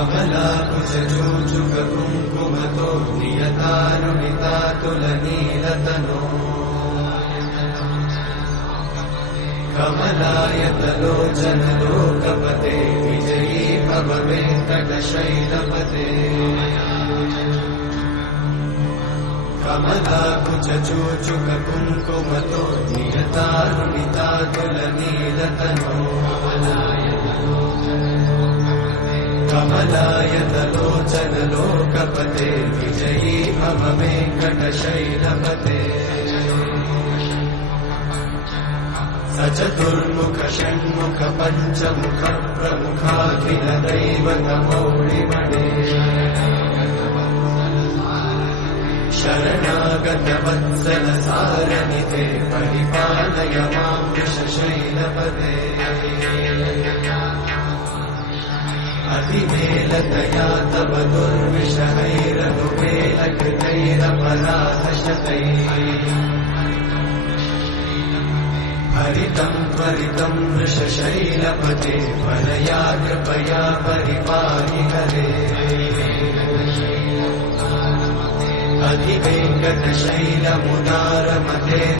कमलाकुचूचुककुङ्कुमतो नियतानुनितातुलनीलतनो कमलायतलोचनलोकपते विजयी भव वेङ्कटशैलपते कमलाकुचूचुककुङ्कुमतो नियतानुनितातुलनीलतनो कमलायतलोचनलोकपते विजयी भव वेङ्कटशैलपते सचतुर्मुख षण्मुख पञ्चमुख प्रमुखाखिलदैवतमौलिमणे शरणागतवत्सलसारनिधे परिपालय मां वृषशैलपते अतिमेलतया तव दुर्विषहैरनुवेलकृतैरपराधशतैः हरितं त्वरितं वृषशैलपते वरया कृपया परिपाहि हरे अधिवेङ्कटशैलमुदारमते